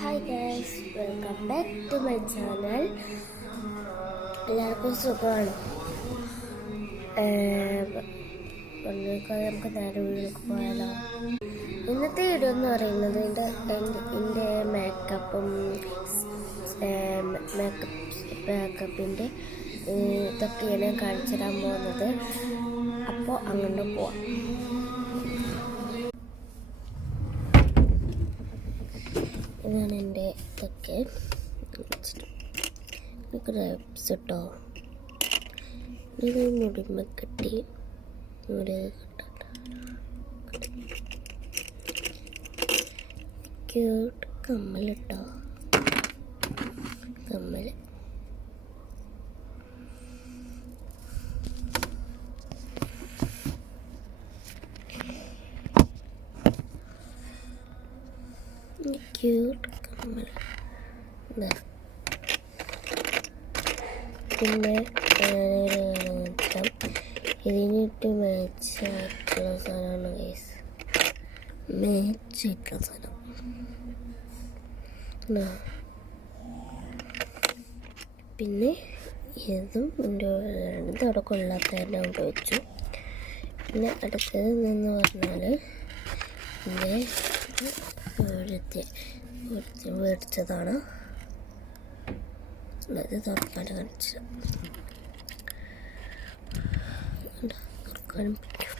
Hi guys, welcome back to my channel. എല്ലാവർക്കും സുഖമാണ്. നമുക്ക് നേരെ വീട്ടിലേക്ക് പോയാലോ. ഇന്നത്തെ വീഡിയോ എന്ന് പറയുന്നത് എൻ്റെ മേക്കപ്പിൻ്റെ ഇതൊക്കെയാണ് ഞാൻ കാണിച്ചു തരാൻ പോകുന്നത്. അപ്പോൾ അങ്ങോട്ട് പോവാം. ഇതാണ് എൻ്റെ ഇതൊക്കെ ഗ്രാപ്സ് കേട്ടോ. ഇത് മുടിമ കെട്ടി ക്യൂട്ട് കമ്മൽ കേട്ടോ. കമ്മൽ ക്യൂട്ട് കമ്മൽ. പിന്നെ ഇതിനിട്ട് മാച്ച് ആയിട്ടുള്ള സാധനമാണ് ഗൈസ്. മാച്ച് ആയിട്ടുള്ള സാധനം. പിന്നെ ഇതും അവിടെ കൊള്ളാത്ത തന്നെ കൊണ്ട് വെച്ചു. പിന്നെ അടുത്തത് എന്ന് പറഞ്ഞാൽ മേടിച്ചതാണ്. അത് തുറക്കാൻ കാണിച്ചു തുറക്കാനും പറ്റും.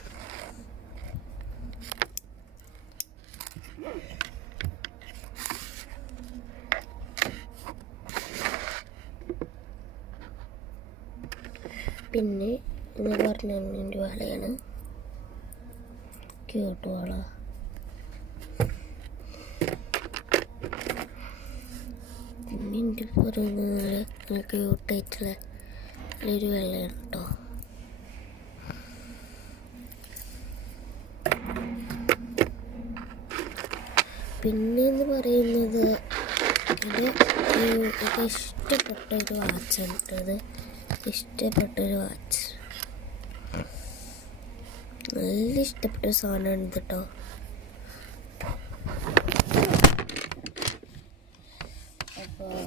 പിന്നെ എന്ന് പറഞ്ഞാൽ എൻ്റെ വളയാണ്. ക്യൂട്ട് വള. എൻ്റെ പറയുന്നത് ക്യൂട്ടായിട്ടുള്ള ഒരു വെള്ളയാണ് കേട്ടോ. പിന്നെ എന്ന് പറയുന്നത് ഇത് ഇഷ്ടപ്പെട്ടൊരു വാച്ചാണ് കേട്ടത്. ഇഷ്ടപ്പെട്ടൊരു വാച്ച്, നല്ല ഇഷ്ടപ്പെട്ട സാധനമാണ് ഇത് കേട്ടോ. അപ്പോൾ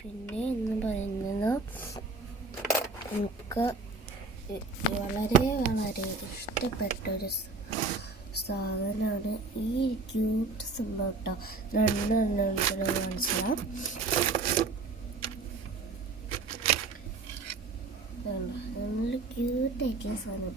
പിന്നെ എന്ന് പറയുന്നത് എനിക്ക് വളരെ വളരെ ഇഷ്ടപ്പെട്ടൊരു സാധനമാണ് ഈ ക്യൂട്ട് സംഭവം കേട്ടോ. രണ്ടെണ്ണം കാണിച്ചാൽ നല്ല ക്യൂട്ടായിട്ടുള്ള സാധനം.